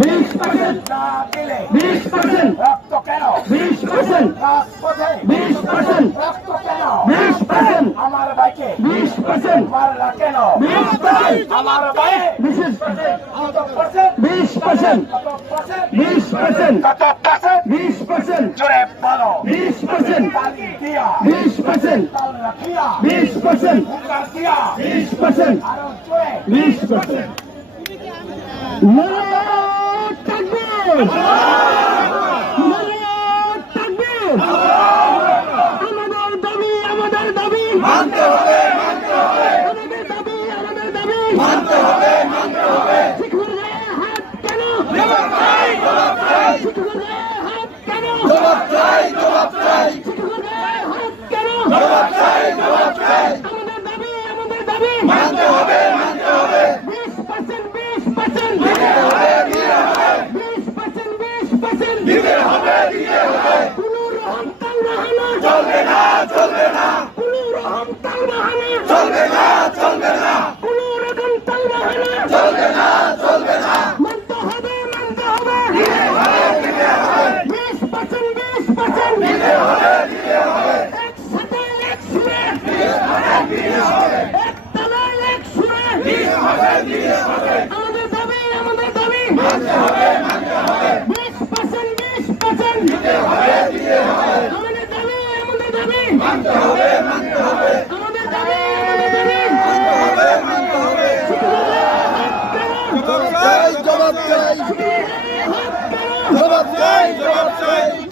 20% না দিলে 20% রক্ত কেন 20% রাজপথে 20% রক্ত কেন 20% আমার ভাইকে 20% মারলা কেন 20% আমার ভাই 20% কত পার্সেন্ট 20% কত পার্সেন্ট 20% কত পার্সেন্ট 20% জোরে বলো 20% তালি দিয়া 20% তাল রাখিয়া 20% হুঙ্কার দিয়া 20% আরো জোরে 20% নারায়ে তাকবীর নারায়ে তাকবীর আমাদের দাবি মানতে হবে আমাদের দাবি মানতে হবে শিক্ষকের গায়ে হাত কেন শিক্ষকের গায়ে হাত কেন শিক্ষকের গায়ে হাত কেন আমাদের দাবি মানতে হবে 20% 20% দিতে হবে কোনো রকম তালবাহানা চলবে না কোনো রকম তালবাহানা চলবে না কোনো রকম তালবাহানা চলবে না মানতে হবে 20% দিতে হবে একসাথে এক সুরে এক তালায় এক সুরে আমাদের দাবি মানতে হবে 20% দিতে হবে আমাদের দাবি মানতে হবে